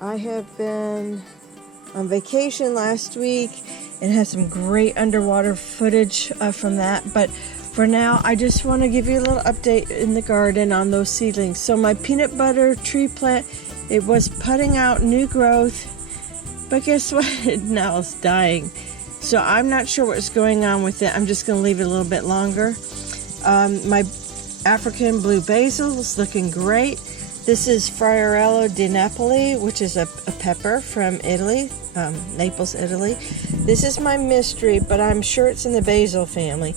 I have been on vacation last week and had some great underwater footage from that. But for now, I just want to give you a little update in the garden on those seedlings. So my peanut butter tree plant, it was putting out new growth, but guess what? Now it's dying. So I'm not sure what's going on with it. I'm just going to leave it a little bit longer. My African blue basil is looking great. This is Friello di Napoli, which is a pepper from Italy, Naples, Italy. This is my mystery, but I'm sure it's in the basil family.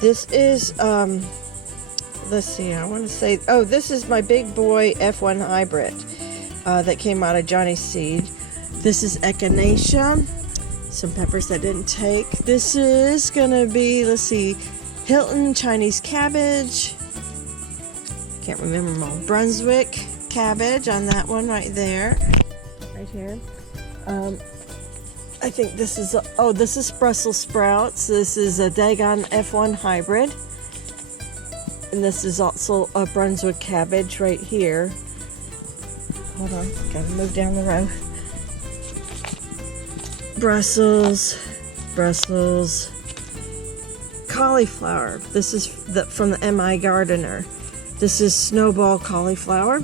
This is, let's see, I want to say, oh, this is my big boy F1 hybrid that came out of Johnny's seed. This is Echinacea, some peppers that didn't take. This is going to be, let's see, Hilton Chinese cabbage. Can't remember them all. Brunswick cabbage on that one right there. Right here. I think this is, this is Brussels sprouts. This is a Dagan F1 hybrid. And this is also a Brunswick cabbage right here. Hold on, gotta move down the row. Brussels, cauliflower. This is from the MI Gardener. This is Snowball cauliflower.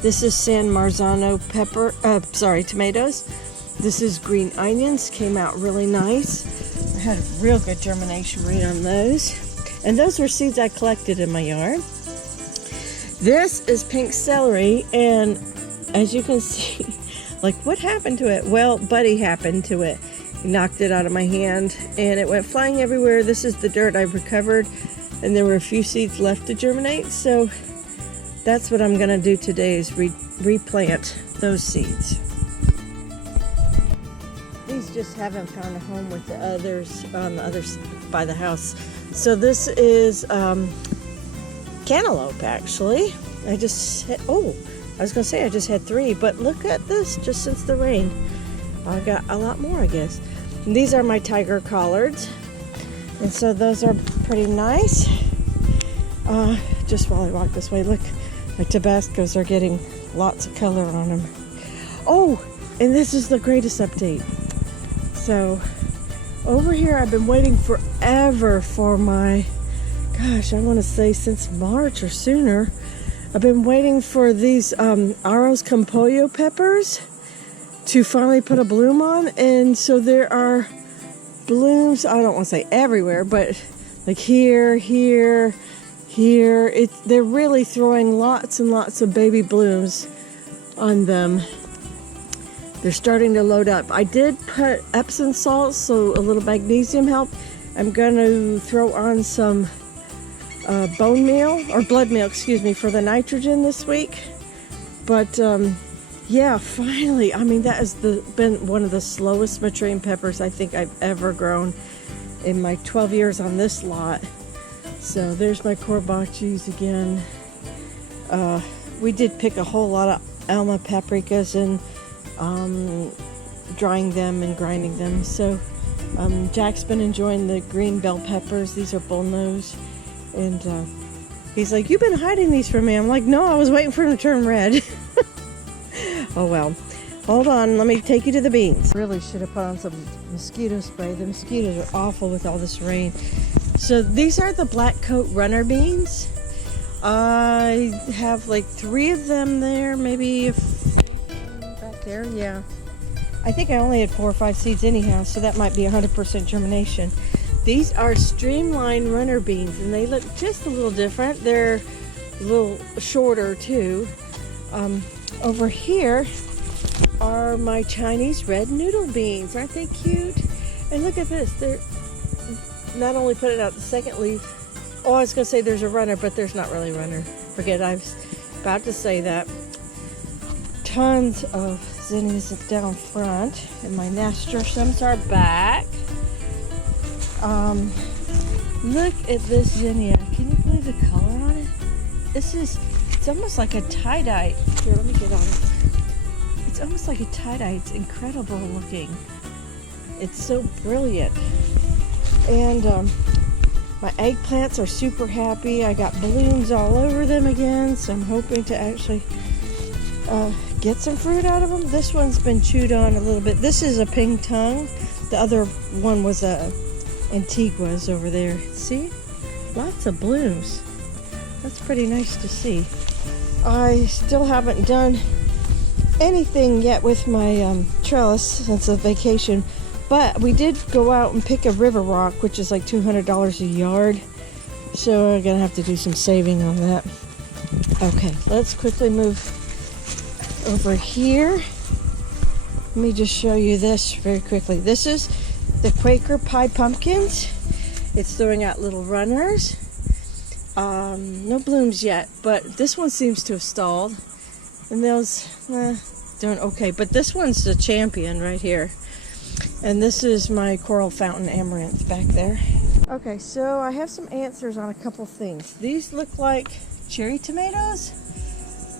This is San Marzano tomatoes. This is green onions, came out really nice. I had a real good germination rate on those. And those were seeds I collected in my yard. This is pink celery, and as you can see, like, what happened to it? Well, Buddy happened to it. He knocked it out of my hand and it went flying everywhere. This is the dirt I've recovered, and there were a few seeds left to germinate. So that's what I'm gonna do today, is replant those seeds. These just haven't found a home with the others on the other by the house. So this is cantaloupe, actually. I just had, I was gonna say I just had 3, but look at this, just since the rain. I got a lot more, I guess. And these are my tiger collards. And so those are pretty nice. Just while I walk this way, look, my Tabascos are getting lots of color on them. Oh, and this is the greatest update. So over here, I've been waiting forever for my, gosh, I want to say since March or sooner. I've been waiting for these Arroz con Pollo peppers to finally put a bloom on. And so there are blooms, I don't want to say everywhere, but like here. They're really throwing lots and lots of baby blooms on them. They're starting to load up. I did put Epsom salt, so a little magnesium helped. I'm going to throw on some bone meal, or blood meal, excuse me, for the nitrogen this week. But yeah, finally, I mean, that has been one of the slowest maturing peppers I think I've ever grown in my 12 years on this lot. So there's my corbachis again. We did pick a whole lot of Alma paprikas and drying them and grinding them. So Jack's been enjoying the green bell peppers. These are bullnose. And he's like, "You've been hiding these from me." I'm like, "No, I was waiting for them to turn red." Oh well. Hold on, let me take you to the beans. Really should have put on some mosquito spray. The mosquitoes are awful with all this rain. So these are the black coat runner beans. I have like 3 of them there, maybe back there, yeah. I think I only had 4 or 5 seeds anyhow, so that might be 100% germination. These are Streamline runner beans, and they look just a little different. They're a little shorter too. Over here are my Chinese red noodle beans. Aren't they cute? And look at this. They're not only putting out the second leaf. Oh, I was going to say there's a runner, but there's not really a runner. Forget, I was about to say that. Tons of zinnias down front, and my nasturtiums are back. Look at this zinnia. Can you believe the color on it? It's almost like a tie-dye. Here, let me get on it. It's almost like a tie-dye. It's incredible looking. It's so brilliant. And my eggplants are super happy. I got blooms all over them again, so I'm hoping to actually get some fruit out of them. This one's been chewed on a little bit. This is a pink tongue. The other one was a Antigua's over there. See? Lots of blooms. That's pretty nice to see. I still haven't done anything yet with my trellis since a vacation, but we did go out and pick a river rock, which is like $200 a yard. So we're gonna have to do some saving on that. Okay, let's quickly move over here. Let me just show you this very quickly. This is the Quaker pie pumpkins. It's throwing out little runners. No blooms yet, but this one seems to have stalled. And those doing okay, but this one's the champion right here. And this is my coral fountain amaranth back there. Okay, so I have some answers on a couple things. These look like cherry tomatoes.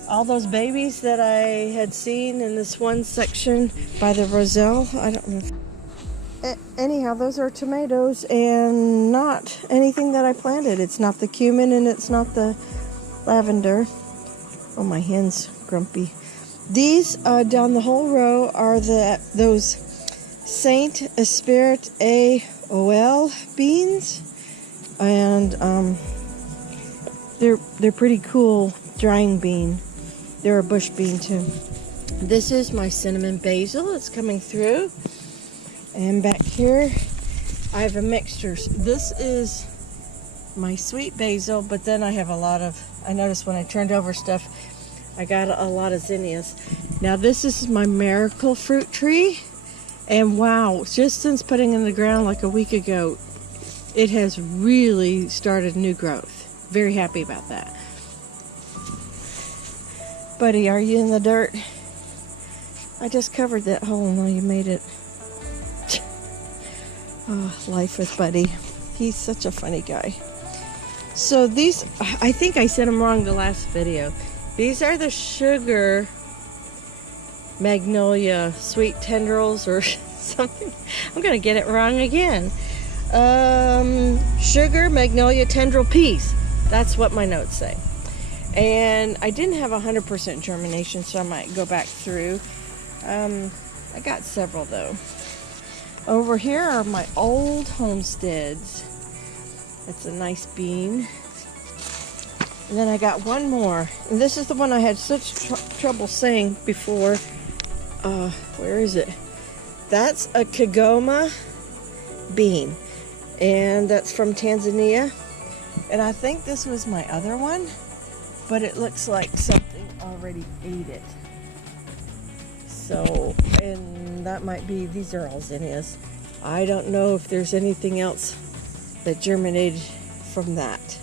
All those babies that I had seen in this one section by the Roselle. I don't know. Anyhow, those are tomatoes and not anything that I planted. It's not the cumin and it's not the lavender. Oh, my hen's grumpy. These down the whole row are those Saint-esprit Oeil beans, and they're pretty cool drying bean. They're a bush bean too. This is my cinnamon basil. It's coming through. And back here, I have a mixture. This is my sweet basil, but then I have a lot of, I noticed when I turned over stuff, I got a lot of zinnias. Now this is my miracle fruit tree. And wow, just since putting in the ground like a week ago, it has really started new growth. Very happy about that. Buddy, are you in the dirt? I just covered that hole and now you made it. Oh, life with Buddy. He's such a funny guy. So these, I think I said them wrong the last video. These are the sugar Magnolia sweet tendrils or something. I'm going to get it wrong again. Sugar Magnolia tendril peas. That's what my notes say. And I didn't have 100% germination, so I might go back through. I got several though. Over here are my old homesteads. That's a nice bean. And then I got one more. And this is the one I had such trouble saying before. Where is it? That's a Kigoma bean. And that's from Tanzania. And I think this was my other one. But it looks like something already ate it. So, and that might be, these are all zinnias. I don't know if there's anything else that germinated from that.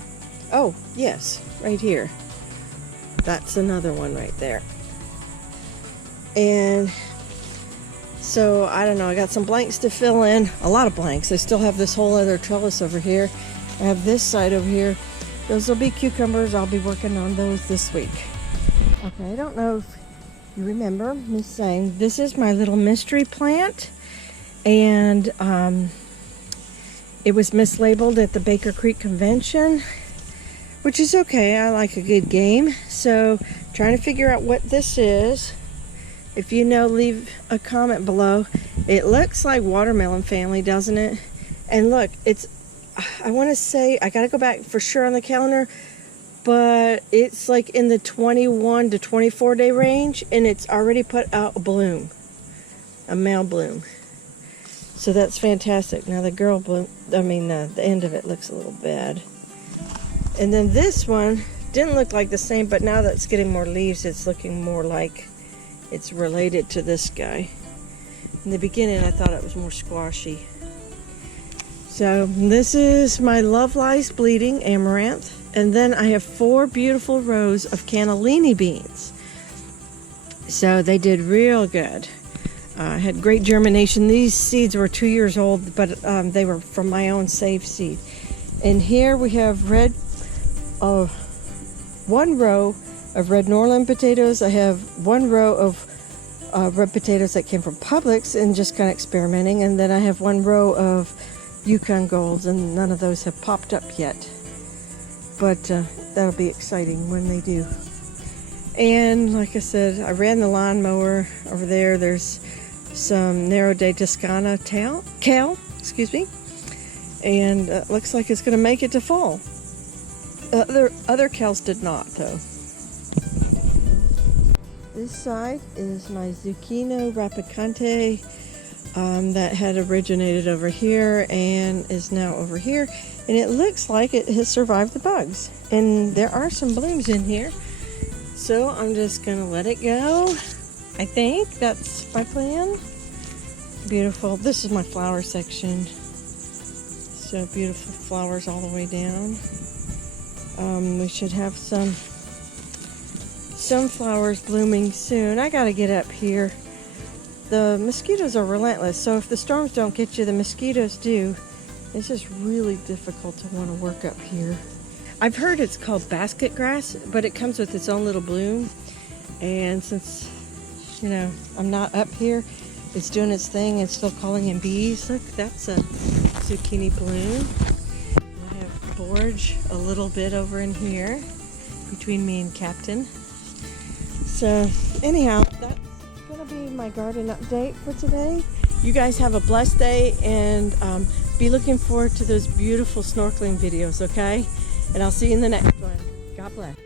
Oh, yes, right here. That's another one right there. And so, I don't know, I got some blanks to fill in. A lot of blanks. I still have this whole other trellis over here. I have this side over here. Those will be cucumbers. I'll be working on those this week. Okay, I don't know if you remember me saying this is my little mystery plant, and it was mislabeled at the Baker Creek Convention, which is okay. I like a good game. So trying to figure out what this is. If you know, leave a comment below. It looks like watermelon family, doesn't it? And look, it's, I want to say, I got to go back for sure on the calendar, but it's like in the 21 to 24 day range, and it's already put out a bloom, a male bloom. So that's fantastic. Now the girl bloom, the end of it looks a little bad. And then this one didn't look like the same, but now that it's getting more leaves, it's looking more like it's related to this guy. In the beginning, I thought it was more squashy. So this is my Love Lies Bleeding Amaranth. And then I have 4 beautiful rows of cannellini beans. So they did real good. Had great germination. These seeds were 2 years old, but they were from my own saved seed. And here we have red, 1 row of red Norland potatoes. I have 1 row of red potatoes that came from Publix and just kind of experimenting. And then I have 1 row of Yukon Golds, and none of those have popped up yet. But that'll be exciting when they do. And like I said, I ran the lawnmower over there. There's some Nero de Toscana kale, excuse me. And looks like it's going to make it to fall. Other kales did not, though. This side is my zucchino rapicante that had originated over here and is now over here. And it looks like it has survived the bugs. And there are some blooms in here. So I'm just going to let it go. I think that's my plan. Beautiful. This is my flower section. So beautiful flowers all the way down. We should have some flowers blooming soon. I gotta get up here. The mosquitoes are relentless, so if the storms don't get you, the mosquitoes do. It's just really difficult to want to work up here. I've heard it's called basket grass, but it comes with its own little bloom. And since, you know, I'm not up here, it's doing its thing and still calling in bees. Look, that's a zucchini bloom. I have borage a little bit over in here between me and Captain. So anyhow, that's gonna be my garden update for today. You guys have a blessed day, and be looking forward to those beautiful snorkeling videos, okay? And I'll see you in the next one. God bless.